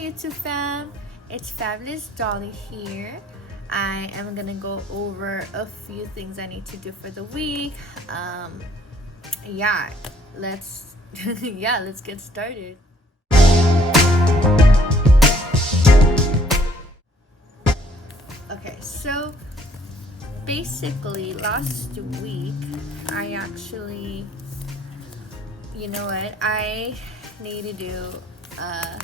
YouTube fam, it's Fabulous Dolly here. I am gonna go over a few things I need to do for the week. Yeah, let's let's get started. Okay, so basically last week I actually, I need to do a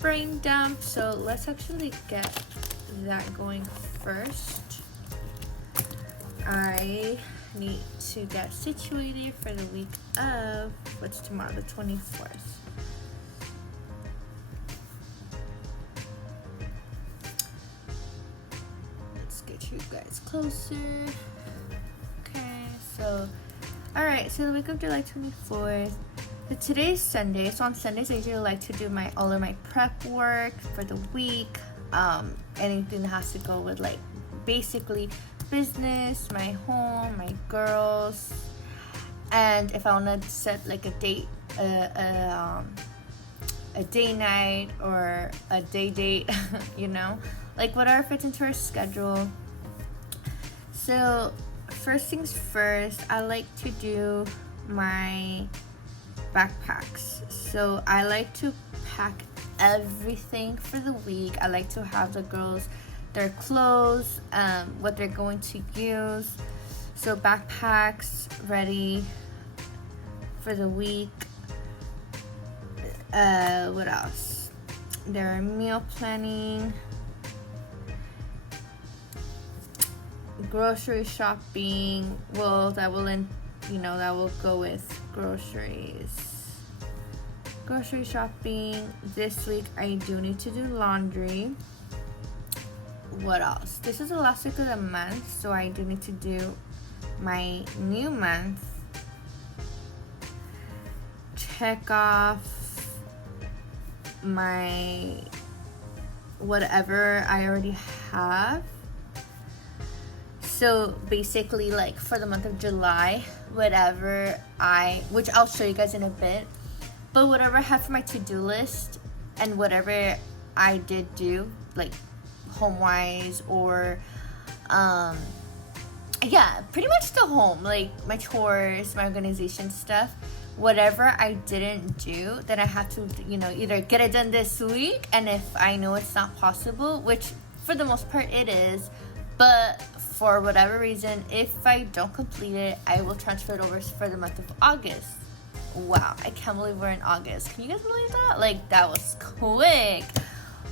brain dump, so let's actually get that going first. I need to get situated for the week of, what's tomorrow, the 24th. Let's get you guys closer. Okay, so alright, so the week of July 24th. So today's Sunday, so on Sundays I usually like to do all of my prep work for the week. Anything that has to go with like basically business, my home, my girls, and if I want to set like a date, a day night or a day date, like whatever fits into our schedule. So first things first, I like to do my backpacks. So I like to pack everything for the week. I like to have the girls their clothes, what they're going to use. So backpacks ready for the week. What else? There are meal planning, grocery shopping. Well, that will go with groceries. Grocery shopping. This week I do need to do laundry. What else? This is the last week of the month, so I do need to do my new month. Check off my whatever I already have. So basically, like for the month of July, which I'll show you guys in a bit, but whatever I have for my to-do list and whatever I did do, like home-wise or pretty much the home, like my chores, my organization stuff, whatever I didn't do, then I have to either get it done this week, and if I know it's not possible, which for the most part it is, but for whatever reason, if I don't complete it, I will transfer it over for the month of August. Wow, I can't believe we're in August. Can you guys believe that? Like, that was quick.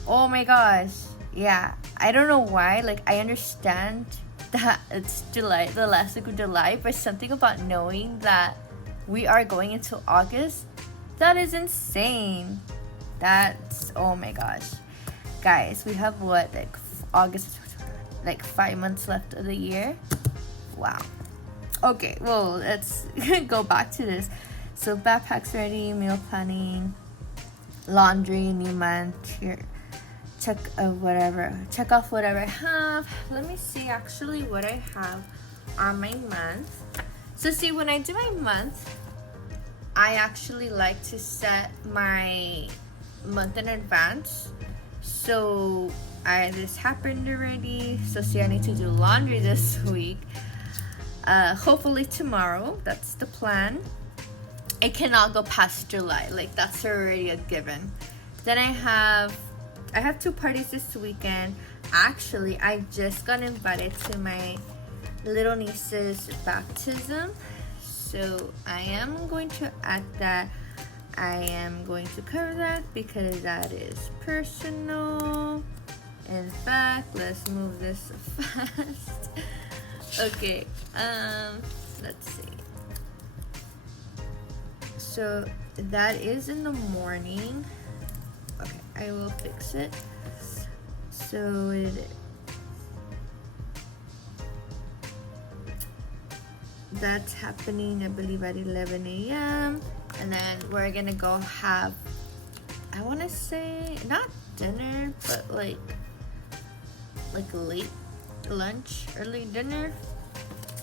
Oh my gosh. Yeah, I don't know why. Like, I understand that it's July, the last week of July, but something about knowing that we are going into August, that is insane. Oh my gosh. Guys, we have August, 5 months left of the year. Wow. Okay, well, let's go back to this. So backpacks ready, meal planning, laundry, new month. Here, check off whatever I have. Let me see actually what I have on my month. So see, when I do my month, I actually like to set my month in advance. So this happened already. So see, I need to do laundry this week. Hopefully tomorrow. That's the plan. It cannot go past July. Like, that's already a given. Then I have 2 parties this weekend. Actually, I just got invited to my little niece's baptism. So I am going to add that. I am going to cover that because that is personal. In fact, let's move this fast. Okay, let's see. So that is in the morning. Okay, I will fix it. So that's happening, I believe, at 11 a.m. And then we're gonna go have, I want to say, not dinner, but like late lunch, early dinner.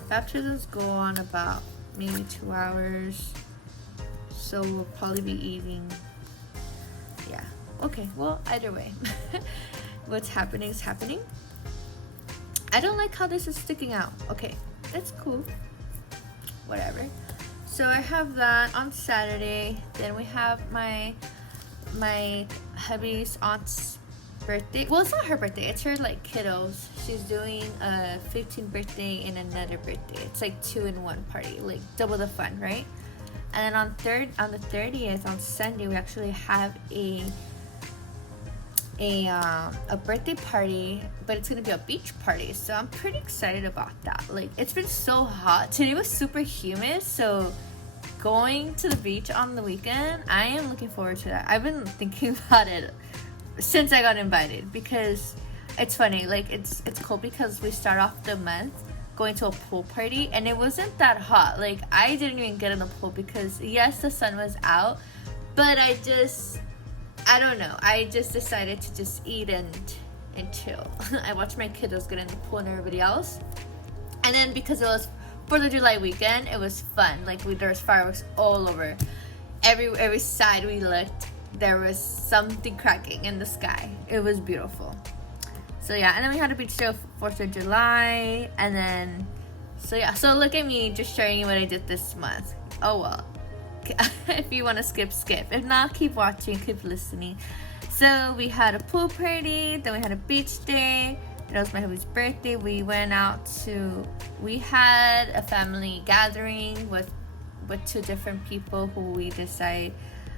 Baptisms go on about maybe 2 hours. So we'll probably be eating, Okay, well, either way. What's happening is happening. I don't like how this is sticking out. Okay, that's cool. Whatever. So I have that on Saturday. Then we have my hubby's aunt's birthday. Well, it's not her birthday. It's her like kiddos. She's doing a 15th birthday and another birthday. It's like 2-in-1 party, like double the fun, right? And then on the 30th, on Sunday, we actually have a birthday party, but it's gonna be a beach party, so I'm pretty excited about that. Like, it's been so hot. Today was super humid, so going to the beach on the weekend, I am looking forward to that. I've been thinking about it since I got invited, because it's funny, like it's cool because we start off the month going to a pool party and it wasn't that hot. Like, I didn't even get in the pool because yes, the sun was out, but I don't know. I just decided to just eat and chill. I watched my kiddos get in the pool and everybody else. And then because it was 4th of July weekend, it was fun. Like, there was fireworks all over. Every side we looked, there was something cracking in the sky. It was beautiful. So yeah, and then we had a beach day 4th of July. And then, so yeah. So look at me just sharing you what I did this month. Oh well. If you want to skip. If not, keep watching, keep listening. So we had a pool party, then we had a beach day. That was my hubby's birthday. We had a family gathering with 2 different people who we decide,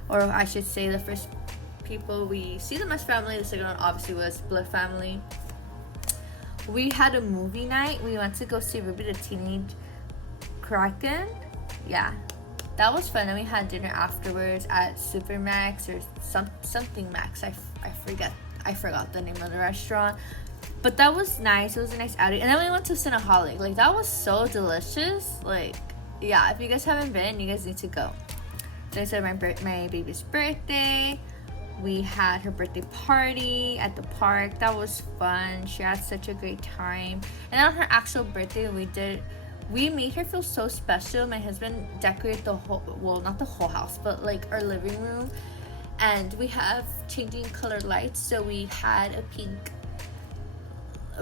or I should say the first people we see them as family, the second one obviously was blood family. We had a movie night. We went to go see Ruby the Teenage Kraken. Yeah. That was fun. And we had dinner afterwards at Supermax or something Max. I forgot the name of the restaurant. But that was nice. It was a nice outing. And then we went to Cinnaholic. Like, that was so delicious. Like, yeah, if you guys haven't been, you guys need to go. Then I said my baby's birthday. We had her birthday party at the park. That was fun. She had such a great time. And then on her actual birthday, we made her feel so special. My husband decorated the whole, well, not the whole house, but like our living room. And we have changing color lights. So we had a pink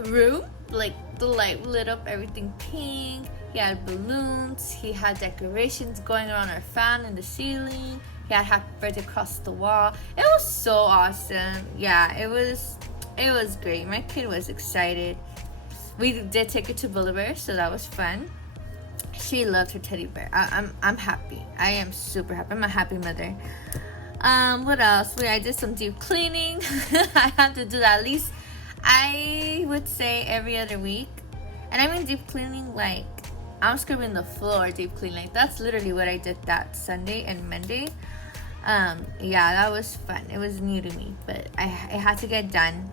room. Like, the light lit up everything pink. He had balloons. He had decorations going around our fan in the ceiling. He had happy birthday across the wall. It was so awesome. Yeah, it was great. My kid was excited. We did take her to Boulevard, so that was fun. She loved her teddy bear. I'm happy. I am super happy. I'm a happy mother. What else? I did some deep cleaning. I have to do that at least, I would say, every other week. And I mean deep cleaning, like, I'm scrubbing the floor deep clean. Like, that's literally what I did that Sunday and Monday. Yeah, that was fun. It was new to me, but it had to get done.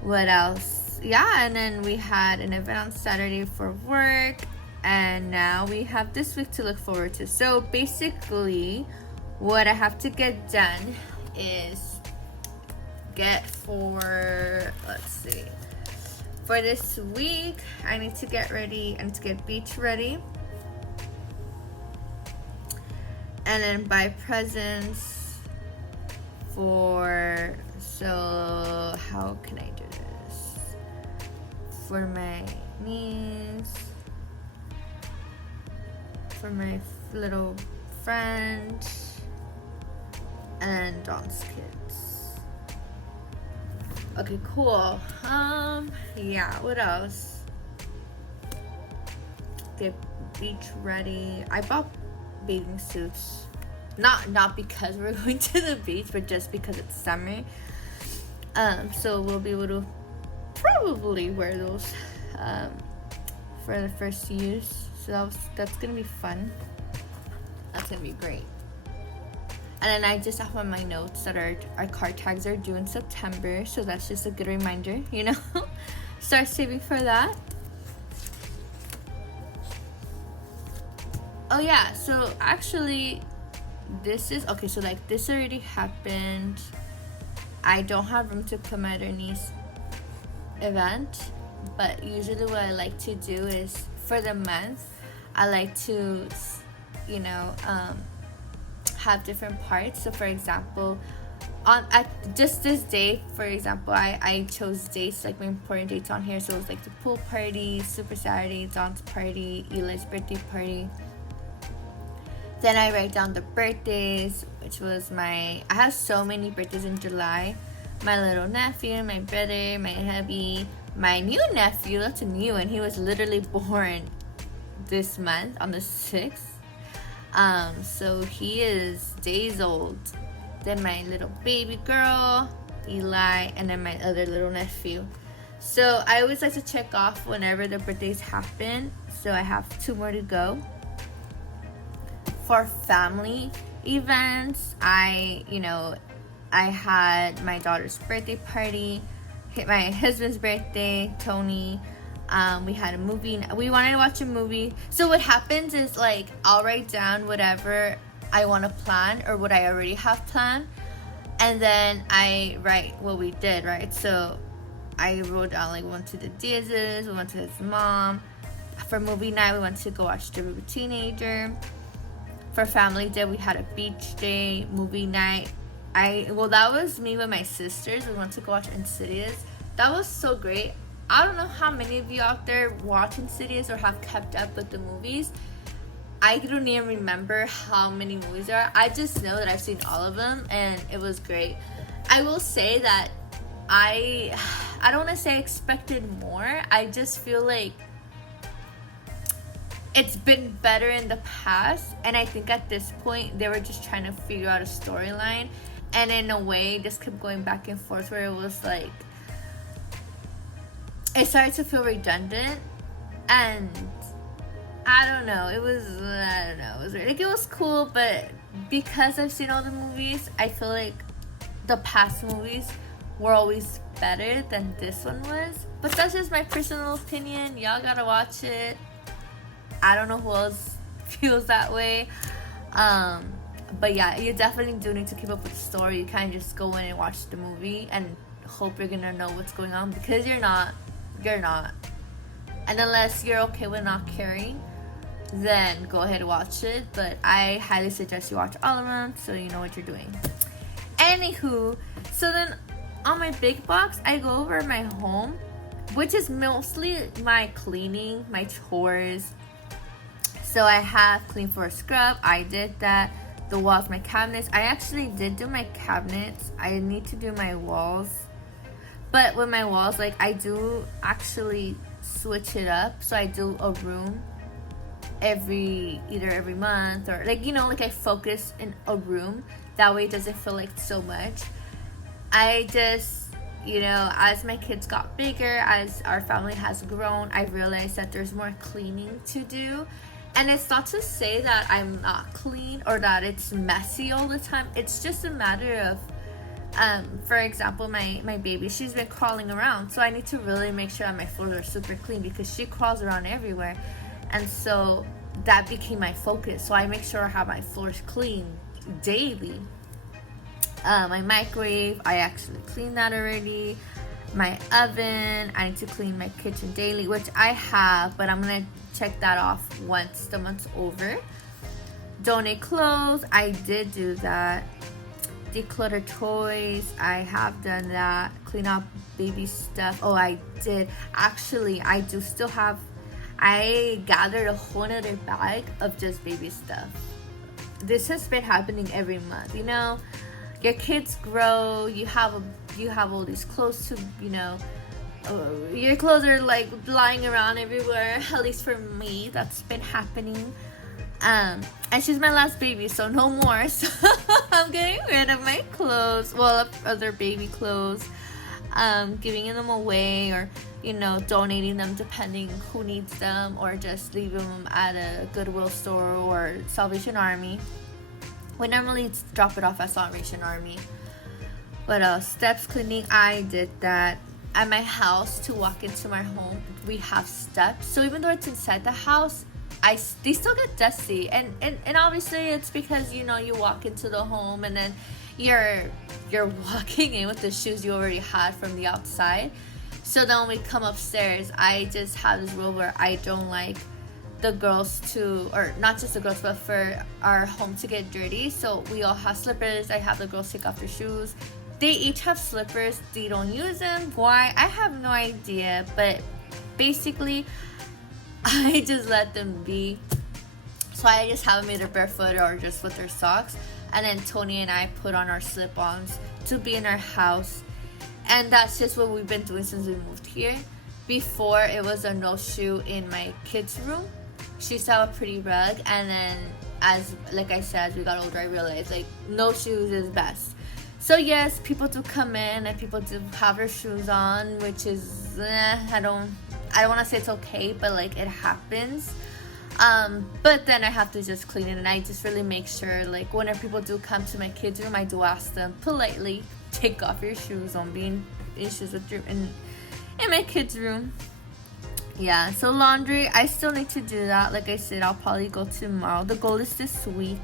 What else? Yeah, and then we had an event on Saturday for work, and now we have this week to look forward to. So basically, what I have to get done is for this week, I need to get ready and to get beach ready, and then buy presents so how can I do this? For my niece, for my little friend, and Dawn's kids. Okay, cool. Yeah, what else? Get beach ready. I bought bathing suits. Not because we're going to the beach, but just because it's summer. So we'll be able to probably wear those for the first use. So that's gonna be fun. That's gonna be great. And then I just have on my notes that our card tags are due in September, so that's just a good reminder, you know. Start saving for that. Oh yeah, so actually this is okay, so like this already happened. I don't have room to put my other niece event, but usually what I like to do is for the month I like to, you know, have different parts. So for example, at just this day, for example, I chose dates, like my important dates on here. So it was like the pool party, Super Saturday, Dawn's party, Eli's birthday party. Then I write down the birthdays, which was I have so many birthdays in July. My little nephew, my brother, my hubby, my new nephew, that's a new one. He was literally born this month on the 6th. So he is days old. Then my little baby girl, Eli, and then my other little nephew. So I always like to check off whenever the birthdays happen. So I have 2 more to go. For family events, I had my daughter's birthday party, my husband's birthday, Tony. We had a movie. We wanted to watch a movie. So what happens is, like, I'll write down whatever I want to plan or what I already have planned, and then I write what we did, right? So I wrote down, like, we went to the Diaz's, we went to his mom. For movie night, we went to go watch The Ruby Teenager. For family day, we had a beach day, movie night. That was me with my sisters. We went to go watch Insidious. That was so great. I don't know how many of you out there watch Insidious or have kept up with the movies. I don't even remember how many movies there are. I just know that I've seen all of them, and it was great. I will say that I don't want to say I expected more. I just feel like it's been better in the past, and I think at this point they were just trying to figure out a storyline, and in a way just kept going back and forth where it was like it started to feel redundant, and I don't know, it was weird. Like, it was cool, but because I've seen all the movies, I feel like the past movies were always better than this one was. But that's just my personal opinion. Y'all gotta watch it. I don't know who else feels that way. But yeah, you definitely do need to keep up with the story. You can't just go in and watch the movie and hope you're gonna know what's going on, because you're not. And unless you're okay with not caring, then go ahead and watch it. But I highly suggest you watch all of them so you know what you're doing. Anywho, so then on my big box, I go over my home, which is mostly my cleaning, my chores. So I have clean for a scrub. I did that. The walls, my cabinets. I actually did do my cabinets. I need to do my walls. But with my walls, like, I do actually switch it up. So I do a room either every month, or like, like I focus in a room. That way it doesn't feel like so much. I just, as my kids got bigger, as our family has grown, I realized that there's more cleaning to do. And it's not to say that I'm not clean or that it's messy all the time. It's just a matter of, for example, my baby, she's been crawling around. So I need to really make sure that my floors are super clean, because she crawls around everywhere. And so that became my focus. So I make sure I have my floors clean daily. My microwave, I actually cleaned that already. My oven, I need to clean my kitchen daily, which I have, but I'm going to check that off once the month's over. Donate clothes, I did do that. Declutter toys, I have done that. Clean up baby stuff. Oh, I did. Actually, I do still have, I gathered a whole other bag of just baby stuff. This has been happening every month, Your kids grow, you have all these clothes to, your clothes are like lying around everywhere. At least for me, that's been happening. And she's my last baby, so no more. So I'm getting rid of my clothes, other baby clothes, giving them away, or donating them depending who needs them, or just leaving them at a Goodwill store or Salvation Army. We normally drop it off at Salvation Army. But steps cleaning, I did that. At my house, to walk into my home, we have steps. So even though it's inside the house, they still get dusty. And obviously it's because, you walk into the home and then you're walking in with the shoes you already had from the outside. So then when we come upstairs, I just have this rule where I don't like the girls to, or not just the girls, but for our home to get dirty. So we all have slippers. I have the girls take off their shoes. They each have slippers. They don't use them. Why? I have no idea. But basically, I just let them be. So I just have them either barefoot or just with their socks. And then Tony and I put on our slip-ons to be in our house. And that's just what we've been doing since we moved here. Before, it was a no shoe in my kids' room. She used to have a pretty rug. And then, like I said, as we got older, I realized like no shoes is best. So yes, people do come in and people do have their shoes on, which is, I don't want to say it's okay, but like it happens. But then I have to just clean it, and I just really make sure, like whenever people do come to my kids' room, I do ask them politely, take off your shoes, don't be in issues with your, in my kids' room. Yeah, so laundry, I still need to do that. Like I said, I'll probably go tomorrow. The goal is this week.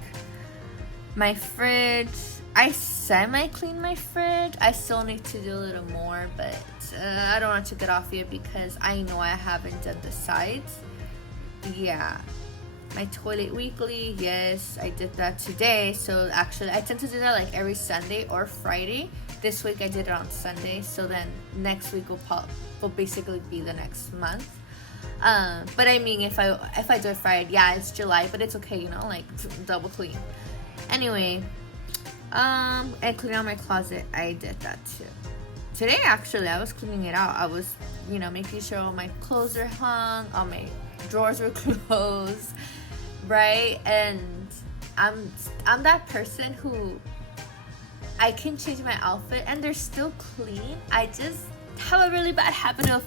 My fridge, I semi-clean my fridge. I still need to do a little more, but I don't want to get off yet because I know I haven't done the sides. Yeah. My toilet weekly, yes, I did that today. So actually, I tend to do that like every Sunday or Friday. This week I did it on Sunday. So then next week will basically be the next month. But I mean, if I do it Friday, yeah, it's July, but it's okay, you know, like double clean. Anyway. And clean out my closet. I did that too. Today, actually, I was cleaning it out. I was, making sure all my clothes are hung, all my drawers were closed, right? And I'm that person who I can change my outfit and they're still clean. I just have a really bad habit of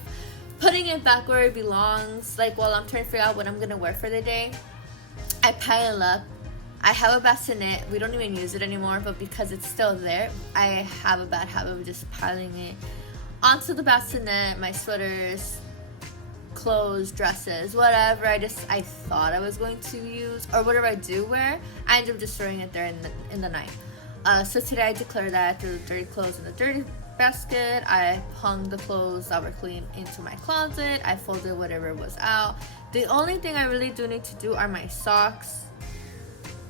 putting it back where it belongs. Like while I'm trying to figure out what I'm gonna wear for the day, I pile up. I have a bassinet. We don't even use it anymore, but because it's still there, I have a bad habit of just piling it onto the bassinet, my sweaters, clothes, dresses, whatever I thought I was going to use, or whatever I do wear, I end up just throwing it there in the night. So today I declared that I threw the dirty clothes in the dirty basket. I hung the clothes that were clean into my closet. I folded whatever was out. The only thing I really do need to do are my socks.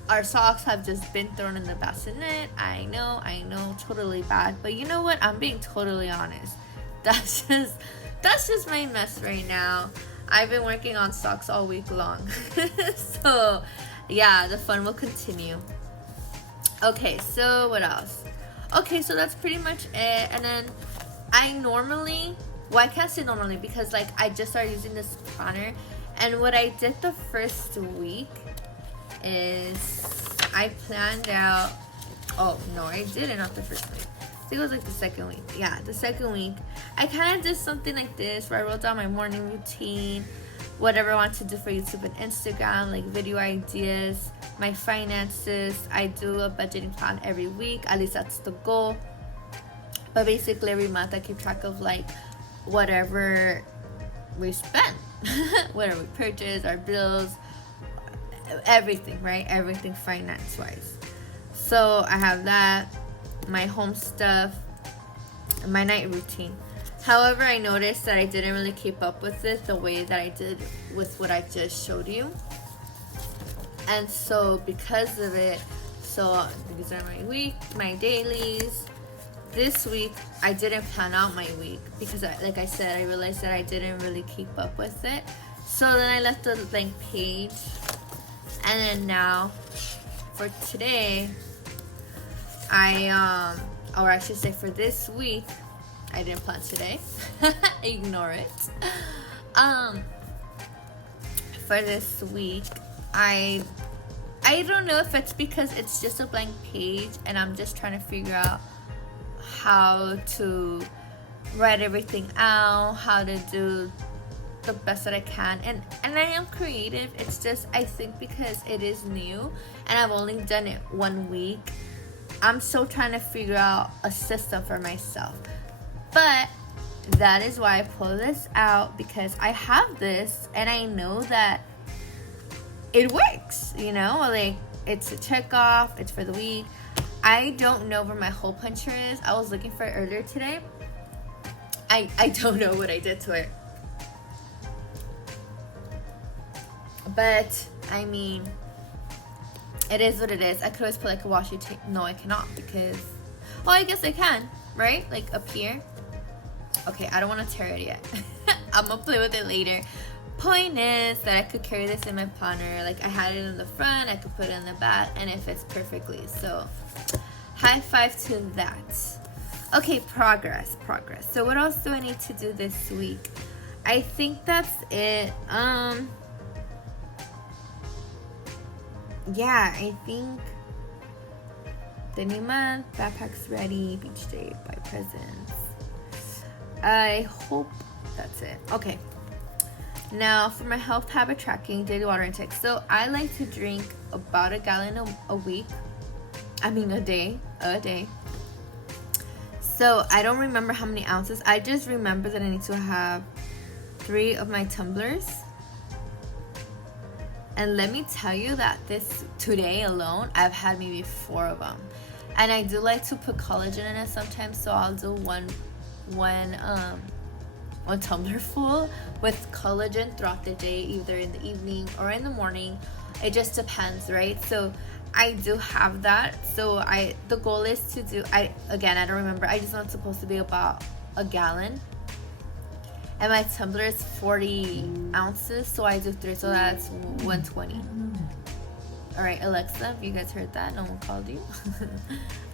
Our socks have just been thrown in the bassinet. I know, totally bad. But you know what? I'm being totally honest. That's just my mess right now. I've been working on socks all week long. So, yeah, the fun will continue. Okay, so what else? Okay, so that's pretty much it. And then I can't say normally because like I just started using this planner. And what I did the first week is I planned out, oh no, I didn't, not the first week. I think it was like the second week. Yeah, the second week. I kind of did something like this where I wrote down my morning routine, whatever I want to do for YouTube and Instagram, like video ideas, my finances. I do a budgeting plan every week, at least that's the goal. But basically every month I keep track of like whatever we spend, whatever we purchase, our bills, everything, right? Everything finance wise. So I have that, my home stuff, my night routine. However, I noticed that I didn't really keep up with it the way that I did with what I just showed you. And so because of it, so these are my week, my dailies. This week, I didn't plan out my week because like I said, I realized that I didn't really keep up with it. So then I left a blank page. And then now, for today, or I should say for this week, I didn't plan today. Ignore it. For this week, I don't know if it's because it's just a blank page and I'm just trying to figure out how to write everything out, how to do the best that I can, and I am creative. It's just I think because it is new and I've only done it 1 week, I'm still trying to figure out a system for myself. But that is why I pull this out, because I have this and I know that it works, like it's a check off, it's for the week. I don't know where my hole puncher is. I was looking for it earlier today. I don't know what I did to it. But I mean, it is what it is. I could always put like a washi tape. No, I cannot because, well, I guess I can, right? Like up here. Okay, I don't want to tear it yet. I'm gonna play with it later. Point is that I could carry this in my planner. Like I had it in the front, I could put it in the back, and it fits perfectly. So high five to that. Okay, progress. So what else do I need to do this week? I think that's it. Yeah, I think the new month, backpack's ready, beach day, buy presents. I hope that's it. Okay. Now for my health habit tracking, daily water intake. So I like to drink about a gallon a week. I mean a day. So I don't remember how many ounces. I just remember that I need to have 3 of my tumblers. And let me tell you that today alone, I've had maybe 4 of them. And I do like to put collagen in it sometimes, so I'll do one tumbler full with collagen throughout the day, either in the evening or in the morning. It just depends, right? So I do have that. So the goal is to do, I don't remember. I just know it's supposed to be about a gallon. And my tumbler is 40 ounces, so I do 3, so that's 120. All right, Alexa, if you guys heard that, no one called you.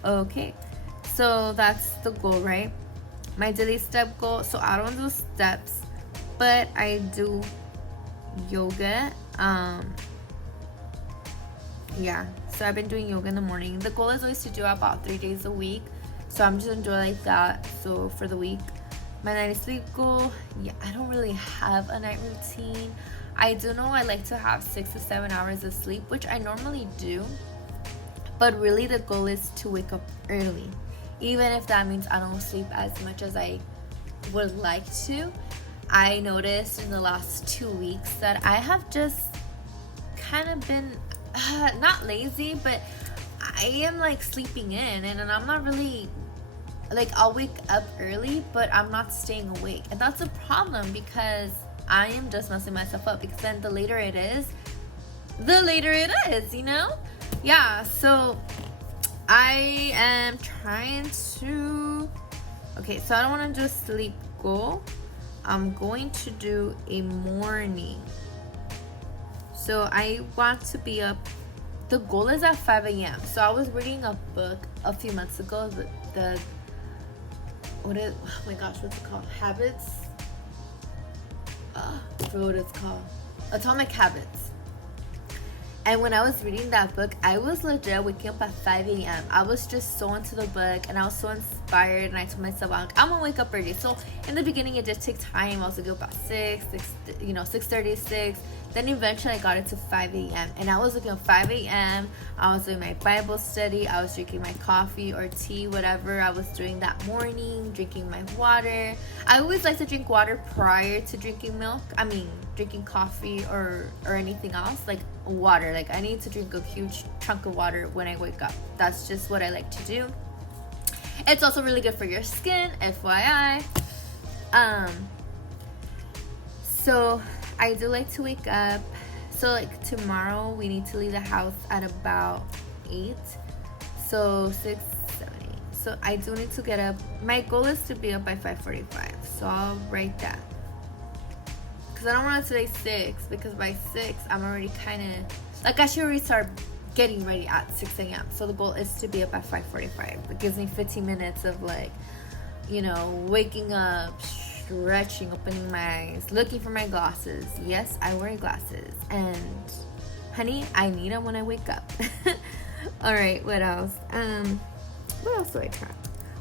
Okay, so that's the goal, right? My daily step goal, so I don't do steps, but I do yoga. Yeah, so I've been doing yoga in the morning. The goal is always to do about 3 days a week, so I'm just gonna do it like that. So for the week, my night sleep goal, yeah, I don't really have a night routine. I do know I like to have 6 to 7 hours of sleep, which I normally do, but really the goal is to wake up early, even if that means I don't sleep as much as I would like to. I noticed in the last 2 weeks that I have just kind of been not lazy, but I am like sleeping in, and I'm not really like, I'll wake up early, but I'm not staying awake, and that's a problem because I am just messing myself up, because then the later it is, you know? Yeah, so I am trying to, okay, so I don't want to do a sleep goal. I'm going to do a morning. So I want to be up, the goal is at 5 a.m. So I was reading a book a few months ago, oh my gosh, what's it called? Habits? I forgot what it's called. Atomic Habits. And when I was reading that book, I was legit waking up at 5 a.m. I was just so into the book, and I was so inspired, and I told myself, I'm gonna wake up early. So in the beginning, it just took time. I was waking up about 6:30, 6. Then eventually I got it to 5 a.m. And I was waking up 5 a.m. I was doing my Bible study. I was drinking my coffee or tea, whatever I was doing that morning, drinking my water. I always like to drink water prior to drinking milk. I mean, drinking coffee or anything else. Like water. Like I need to drink a huge chunk of water when I wake up. That's just what I like to do. It's also really good for your skin, FYI. So I do like to wake up. So like tomorrow we need to leave the house at about 8. So 6, 7, 8. So I do need to get up. My goal is to be up by 5:45. So I'll write that. Because I don't want to say 6, because by 6 I'm already kind of, like I should already start getting ready at 6 a.m. So the goal is to be up at 5:45. It gives me 15 minutes of like, waking up, stretching, opening my eyes, looking for my glasses. Yes, I wear glasses, and honey, I need them when I wake up. All right, what else? What else do I track?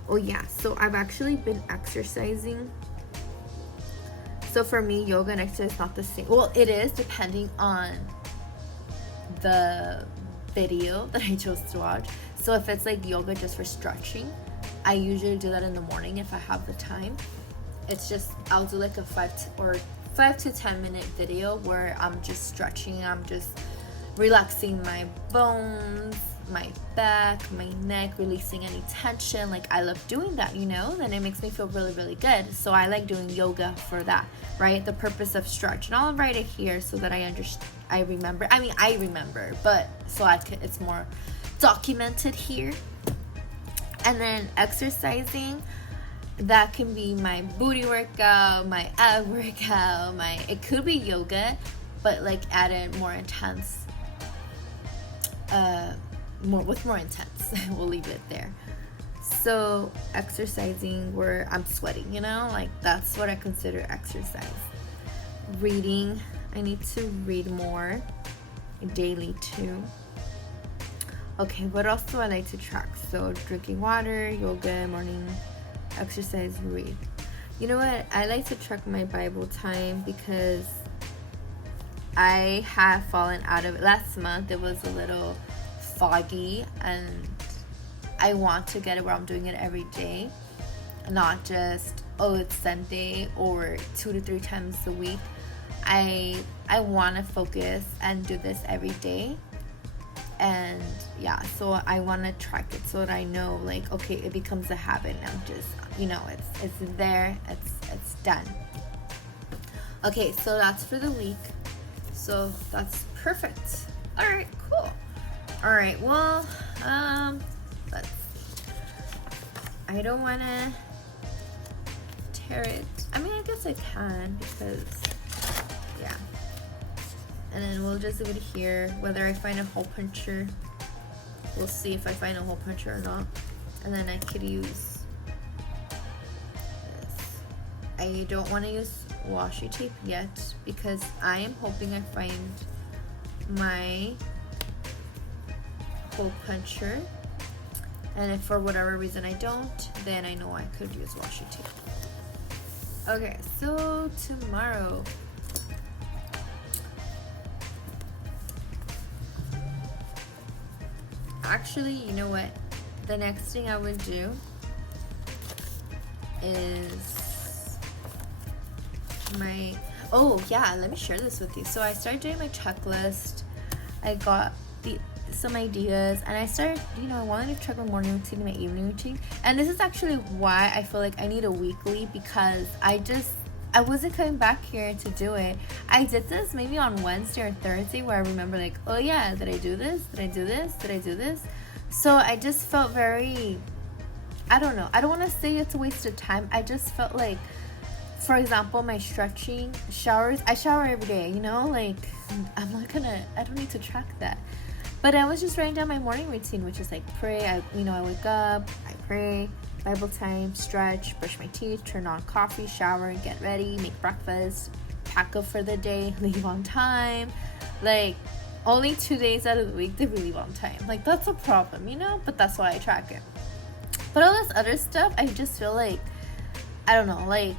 Oh yeah, so I've actually been exercising. So for me, yoga and exercise is not the same. Well, it is depending on the video that I chose to watch. So if it's like yoga just for stretching, I usually do that in the morning if I have the time. It's just, I'll do like a 5 to 10 minute video where I'm just stretching. I'm just relaxing my bones, my back, my neck, releasing any tension. Like I love doing that, then it makes me feel really, really good. So I like doing yoga for that, right? The purpose of stretch. And I'll write it here so that I remember. I mean, I remember, but so it's more documented here. And then exercising, that can be my booty workout, my ab workout, it could be yoga, but like added more intense, more intense. We'll leave it there. So exercising where I'm sweating, like that's what I consider exercise. Reading, I need to read more daily too. Okay, what else do I like to track? So drinking water, yoga, morning exercise, read. You know what? I like to track my Bible time because I have fallen out of it. Last month it was a little foggy, and I want to get it where I'm doing it every day, not just it's Sunday or 2 to 3 times a week. I want to focus and do this every day. And yeah, so I want to track it so that I know, like, okay, it becomes a habit. And I'm just, it's there, it's done. Okay, so that's for the week. So that's perfect. All right, cool. All right, well, let's see. I don't want to tear it. I mean, I guess I can because, yeah. And then we'll just leave it here. Whether I find a hole puncher, we'll see if I find a hole puncher or not. And then I could use this. I don't want to use washi tape yet because I am hoping I find my hole puncher. And if for whatever reason I don't, then I know I could use washi tape. Okay, so tomorrow. Actually, you know what? The next thing I would do is let me share this with you. So I started doing my checklist. I got some ideas, and I started, I wanted to track my morning routine and my evening routine. And this is actually why I feel like I need a weekly, because I wasn't coming back here to do it. I did this maybe on Wednesday or Thursday where I remember like, oh yeah, did I do this? Did I do this? Did I do this? So I just felt very, I don't know. I don't want to say it's a waste of time. I just felt like, for example, my stretching, showers, I shower every day, like I don't need to track that. But I was just writing down my morning routine, which is like pray. I wake up, I pray, Bible time, stretch, brush my teeth, turn on coffee, shower, get ready, make breakfast, pack up for the day, leave on time. Like, only 2 days out of the week did we leave on time. Like, that's a problem, but that's why I track it. But all this other stuff, I just feel like, I don't know, like,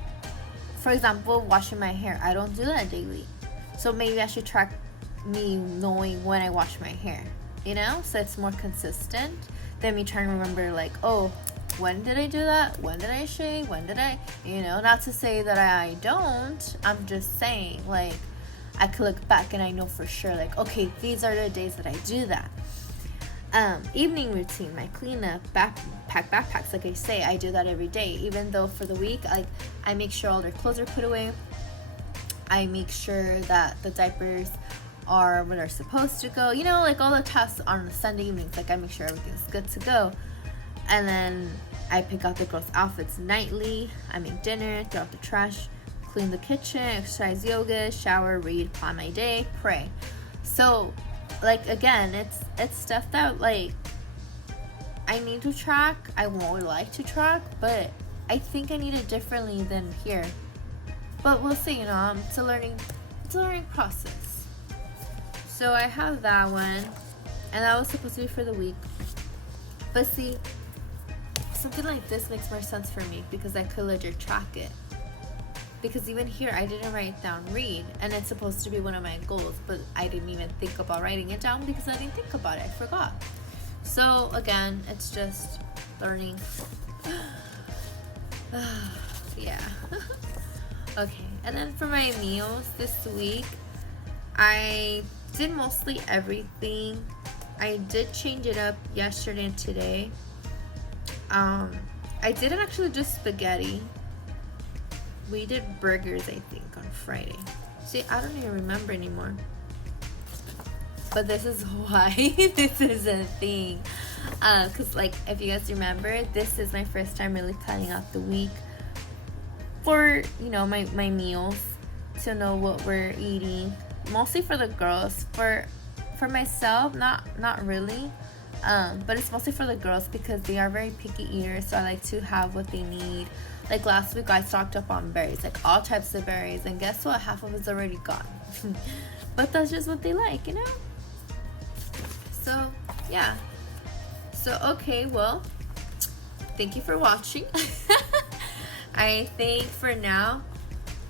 for example, washing my hair. I don't do that daily. So maybe I should track me knowing when I wash my hair, so it's more consistent than me trying to remember, like, oh, when did I do that? When did I shave? When did I, not to say that I don't. I'm just saying, like, I could look back and I know for sure, like, okay, these are the days that I do that. Evening routine, my cleanup, backpacks, like I say, I do that every day. Even though for the week, like, I make sure all their clothes are put away. I make sure that the diapers are where they're supposed to go. Like all the tasks on the Sunday evenings, like I make sure everything's good to go. And then I pick out the girls' outfits nightly. I make dinner, throw out the trash, clean the kitchen, exercise, yoga, shower, read, plan my day, pray. So, like, again, it's stuff that, like, I need to track. I would like to track, but I think I need it differently than here. But we'll see, it's a learning process. So I have that one, and that was supposed to be for the week. But see, something like this makes more sense for me because I could legit track it. Because even here, I didn't write down read, and it's supposed to be one of my goals, but I didn't even think about writing it down because I didn't think about it. I forgot. So again, it's just learning. Yeah. Okay, and then for my meals this week, I did mostly everything. I did change it up yesterday and today. I didn't actually do spaghetti. We did burgers, I think, on Friday. See, I don't even remember anymore. but this is why this is a thing. Because like, if you guys remember, this is my first time really planning out the week for, you know, my meals, to know what we're eating, mostly for the girls. For myself, not really, but it's mostly for the girls because they are very picky eaters, so I like to have what they need. Like last week I stocked up on berries, like all types of berries, and guess what, half of it's already gone. But that's just what they like, you know. So yeah, so okay, well, thank you for watching. I think for now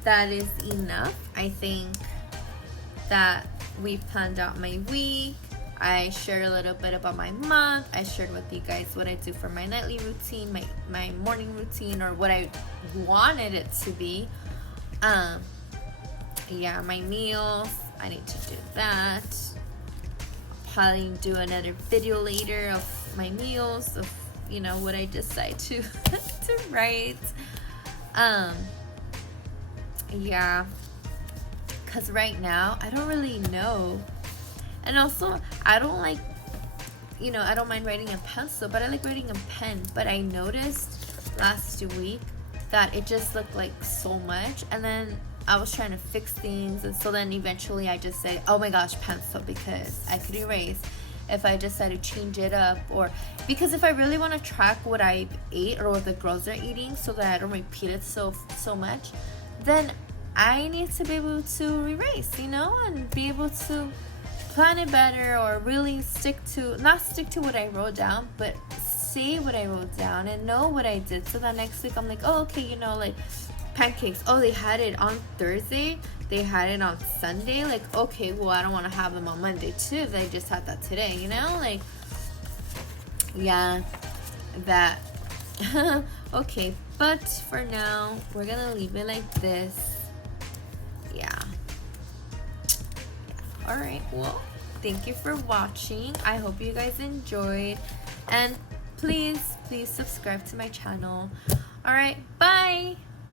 that is enough. I think that we planned out my week. I shared a little bit about my month. I shared with you guys what I do for my nightly routine, my morning routine, or what I wanted it to be. Yeah, my meals, I need to do that. Probably do another video later of my meals, of, you know, what I decide to to write. Yeah, because right now I don't really know. And also, I don't like, you know, I don't mind writing in pencil, but I like writing in pen. But I noticed last week that it just looked like so much, and then I was trying to fix things, and so then eventually I just say, oh my gosh, pencil, because I could erase if I decide to change it up. Or because if I really want to track what I ate or what the girls are eating so that I don't repeat it so much, then I need to be able to erase, you know, and be able to plan it better, or really not stick to what I wrote down, but say what I wrote down and know what I did, so that next week I'm like, oh, okay, you know, like pancakes, oh, they had it on Thursday, they had it on Sunday, like, okay, well, I don't want to have them on Monday too, they just had that today, you know, like, yeah, that. Okay, but for now we're gonna leave it like this. Yeah. Alright, well, thank you for watching. I hope you guys enjoyed, and please subscribe to my channel. Alright, bye.